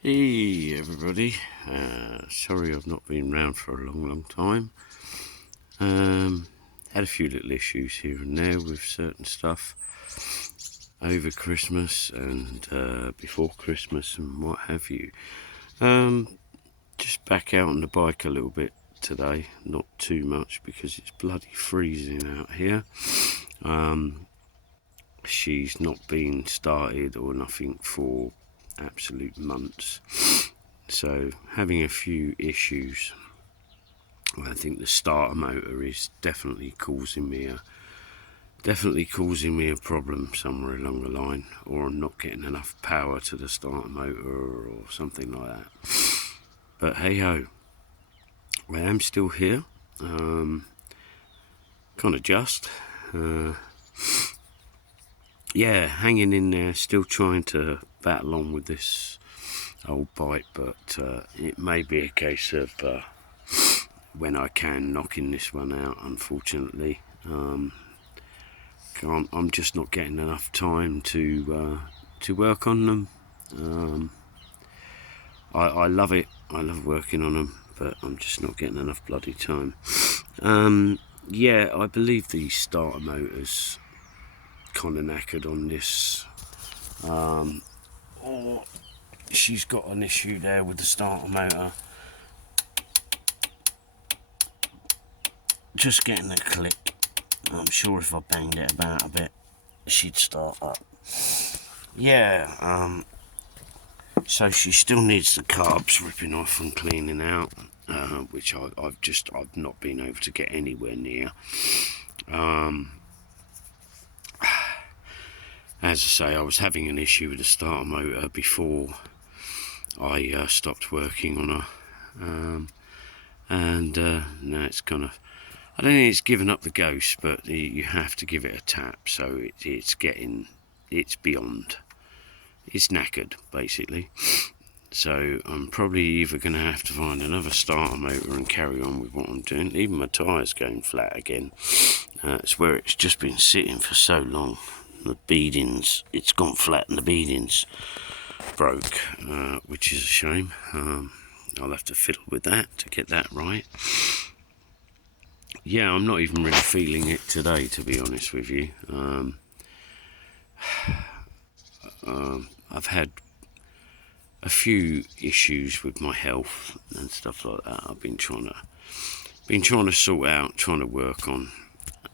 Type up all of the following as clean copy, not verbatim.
Hey everybody, sorry I've not been around for a long time. Had a few little issues here and there with certain stuff over Christmas and before Christmas and what have you. Just back out on the bike a little bit today, not too much because it's bloody freezing out here. She's not been started or nothing for absolute months, so having a few issues. I think the starter motor is definitely causing me a problem somewhere along the line, or I'm not getting enough power to the starter motor or something like that. But hey ho, I am still here, kind of just hanging in there, still trying to battle on with this old bike, but it may be a case of when I can knocking this one out, unfortunately. I'm just not getting enough time to work on them. I love it. I love working on them, but I'm just not getting enough bloody time. I believe the starter motor's kind of knackered on this. Or she's got an issue there with the starter motor. Just getting that click. I'm sure if I banged it about a bit, she'd start up. So she still needs the carbs ripping off and cleaning out, which I've not been able to get anywhere near. As I say, I was having an issue with the starter motor before I stopped working on her, and now it's kind of, I don't think it's given up the ghost, but you have to give it a tap. So it's beyond. It's knackered, basically. So I'm probably either going to have to find another starter motor and carry on with what I'm doing. Even my tyre's going flat again. It's where it's just been sitting for so long. The beadings, it's gone flat and the beadings broke, which is a shame. I'll have to fiddle with that to get that right. Yeah, I'm not even really feeling it today, to be honest with you. I've had a few issues with my health and stuff like that. I've been trying to sort out, trying to work on,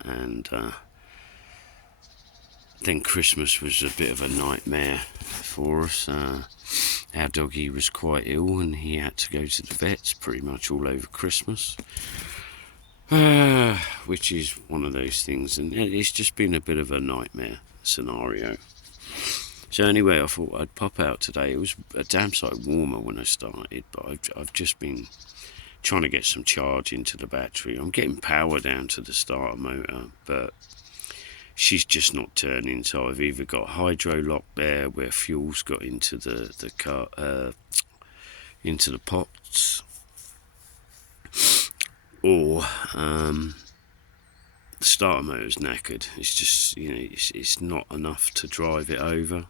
and then Christmas was a bit of a nightmare for us. Our doggy was quite ill and he had to go to the vets pretty much all over Christmas. Which is one of those things, and it's just been a bit of a nightmare scenario. So anyway, I thought I'd pop out today. It was a damn sight warmer when I started, but I've just been trying to get some charge into the battery. I'm getting power down to the starter motor, but she's just not turning. So I've either got hydro lock there where fuel's got into the car, into the pots, or the starter motor's knackered. It's just, it's not enough to drive it over.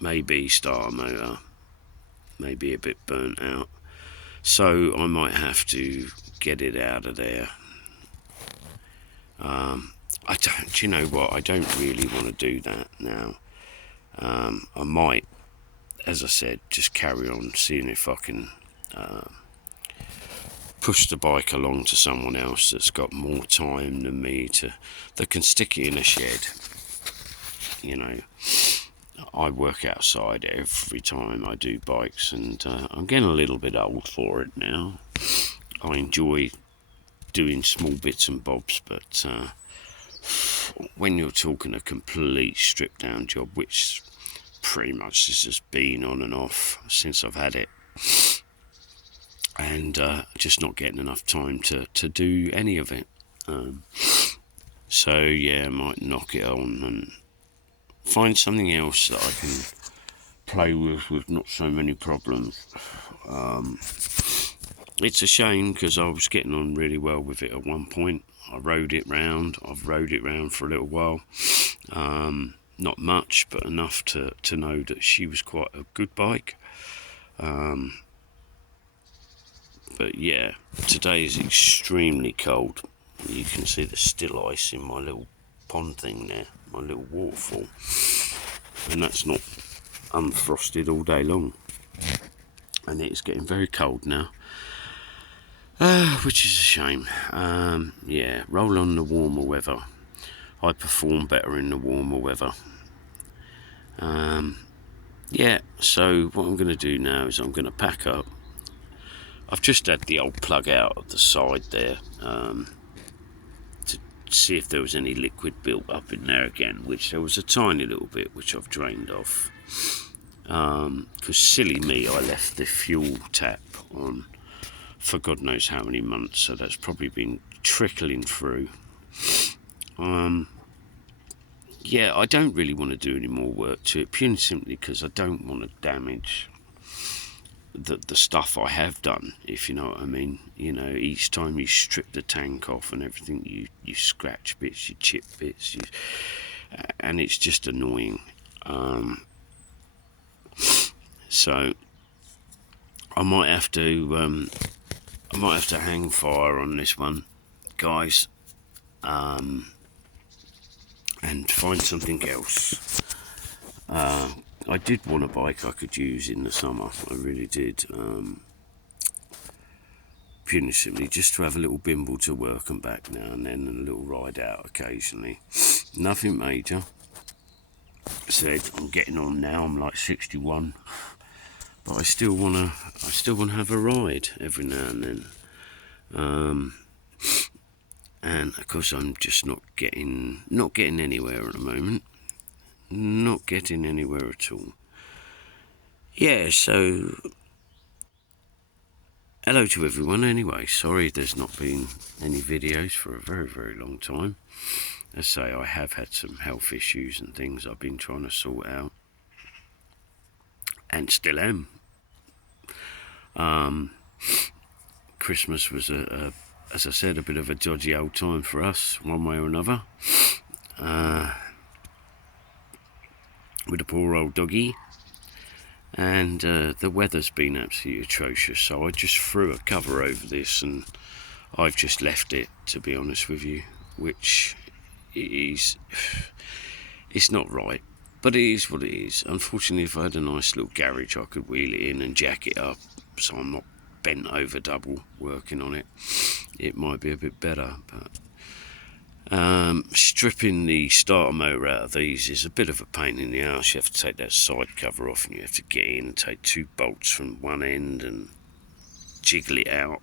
Maybe starter motor, maybe a bit burnt out. So I might have to get it out of there. Do you know what? I don't really want to do that now. I might, as I said, just carry on seeing if I can push the bike along to someone else that's got more time than me that can stick it in a shed. I work outside every time I do bikes, and I'm getting a little bit old for it now. I enjoy doing small bits and bobs, but when you're talking a complete stripped down job, which pretty much this has been on and off since I've had it, and just not getting enough time to do any of it. So yeah, I might knock it on and find something else that I can play with not so many problems. It's a shame because I was getting on really well with it at one point. I've rode it round for a little while. not much, but enough to know that she was quite a good bike. But yeah, today is extremely cold. You can see the still ice in my little pond thing there, my little waterfall, and that's not unfrosted all day long. And it's getting very cold now, which is a shame. Yeah, roll on the warmer weather. I perform better in the warmer weather. Yeah, so what I'm going to do now is I'm going to pack up. I've just had the old plug out of the side there to see if there was any liquid built up in there again, which there was a tiny little bit, which I've drained off. Because silly me, I left the fuel tap on for God knows how many months, so that's probably been trickling through. Yeah, I don't really want to do any more work to it, purely simply because I don't want to damage the stuff I have done, if you know what I mean. You know, each time you strip the tank off and everything, you scratch bits, you chip bits, and it's just annoying. So I might have to hang fire on this one, guys, and find something else. I did want a bike I could use in the summer, I really did. Purely simply just to have a little bimble to work and back now and then, and a little ride out occasionally. Nothing major. Said I'm getting on now, I'm like 61, but I still wanna have a ride every now and then. And of course I'm just not getting anywhere at the moment. Not getting anywhere at all. Yeah, so hello to everyone anyway. Sorry there's not been any videos for a very, very long time. As I say, I have had some health issues and things I've been trying to sort out. And still am. Christmas was, as I said, a bit of a dodgy old time for us, one way or another. With a poor old doggy. And the weather's been absolutely atrocious, so I just threw a cover over this and I've just left it, to be honest with you, which is, it's not right, but it is what it is. Unfortunately, if I had a nice little garage I could wheel it in and jack it up so I'm not bent over double working on it, it might be a bit better. But stripping the starter motor out of these is a bit of a pain in the arse. You have to take that side cover off and you have to get in and take 2 bolts from one end and jiggle it out.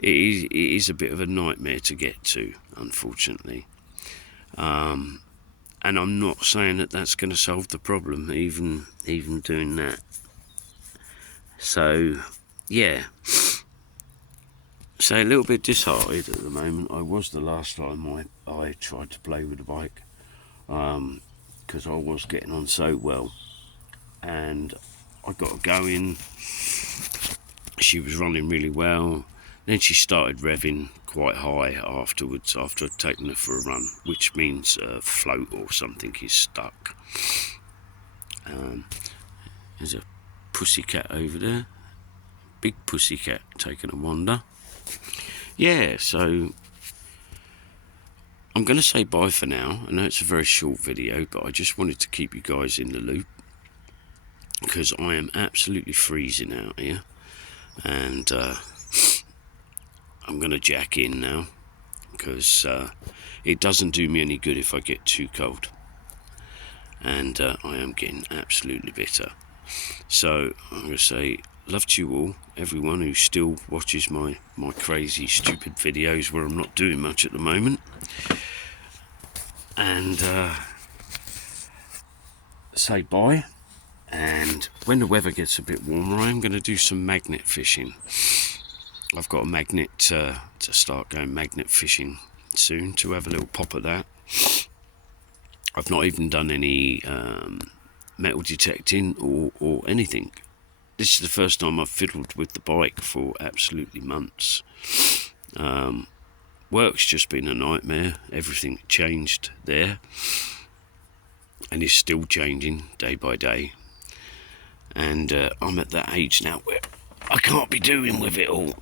It is a bit of a nightmare to get to, unfortunately. And I'm not saying that that's going to solve the problem, even doing that. So yeah, so a little bit disheartened at the moment. I was the last time I tried to play with the bike, because I was getting on so well, and I got her going. She was running really well. Then she started revving quite high afterwards, after I'd taken her for a run, which means a float or something is stuck. There's a pussycat over there, big pussycat taking a wander. Yeah, so I'm going to say bye for now. I know it's a very short video, but I just wanted to keep you guys in the loop, because I am absolutely freezing out here, and I'm going to jack in now, because it doesn't do me any good if I get too cold, and I am getting absolutely bitter. So I'm going to say love to you all, everyone who still watches my crazy stupid videos where I'm not doing much at the moment, and say bye. And when the weather gets a bit warmer, I'm going to do some magnet fishing. I've got a magnet to start going magnet fishing soon, to have a little pop at that. I've not even done any metal detecting or anything. This is the first time I've fiddled with the bike for absolutely months. Work's just been a nightmare. Everything changed there. and is still changing day by day. And I'm at that age now where I can't be doing with it all.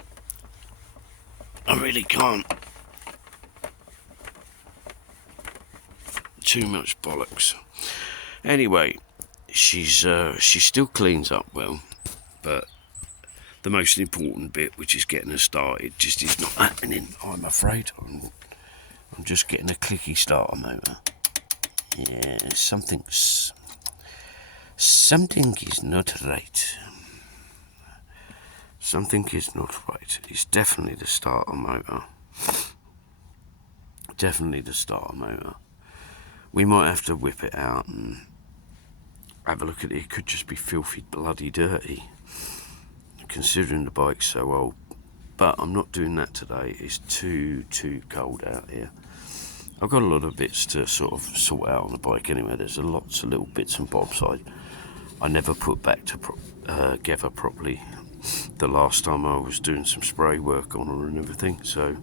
I really can't. Too much bollocks. Anyway, she still cleans up well, but the most important bit, which is getting her started, just is not happening. I'm afraid. I'm just getting a clicky starter motor. Yeah, something is not right. Something is not right. It's definitely the starter motor. Definitely the starter motor. We might have to whip it out and have a look at it. It could just be filthy bloody dirty, considering the bike's so old. But I'm not doing that today. It's too cold out here. I've got a lot of bits to sort of sort out on the bike anyway. There's lots of little bits and bobs I never put back together properly the last time I was doing some spray work on her and everything. So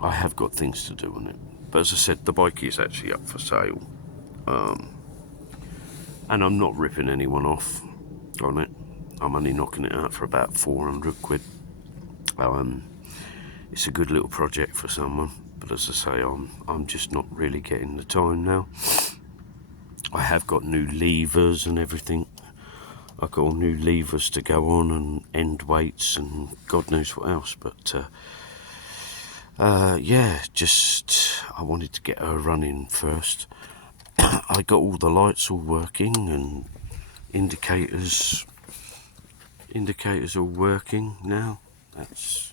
I have got things to do on it. But as I said, the bike is actually up for sale. And I'm not ripping anyone off on it. I'm only knocking it out for about 400 quid. It's a good little project for someone, but as I say, I'm just not really getting the time now. I have got new levers and everything. I've got all new levers to go on and end weights and God knows what else, but yeah, just I wanted to get her running first. I got all the lights all working and indicators all working now. That's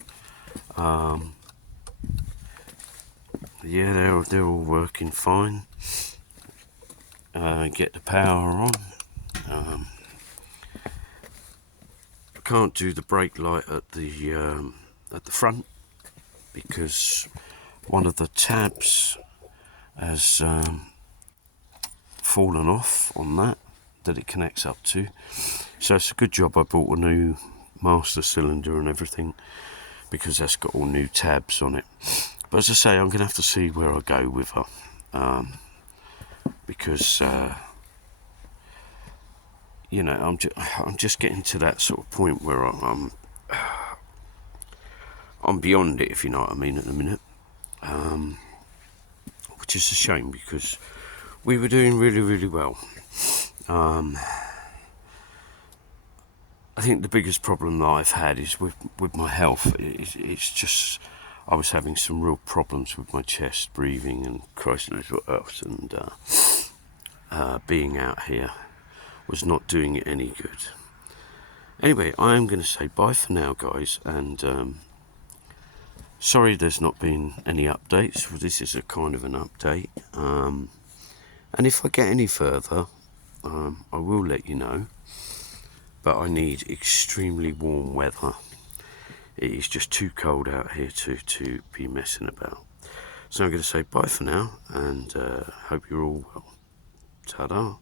yeah, they're all working fine. Get the power on. Can't do the brake light at the front because one of the tabs has fallen off on that it connects up to. So it's a good job I bought a new master cylinder and everything, because that's got all new tabs on it. But as I say, I'm going to have to see where I go with her, because you know, I'm just getting to that sort of point where I'm beyond it, if you know what I mean, at the minute, which is a shame because we were doing really well. I think the biggest problem that I've had is with my health. It's just I was having some real problems with my chest, breathing, and Christ knows what else. And being out here was not doing it any good. Anyway, I am going to say bye for now, guys. And sorry there's not been any updates. Well, this is a kind of an update. And if I get any further, I will let you know. But I need extremely warm weather. It is just too cold out here to be messing about. So I'm going to say bye for now, and hope you're all well. Ta-da.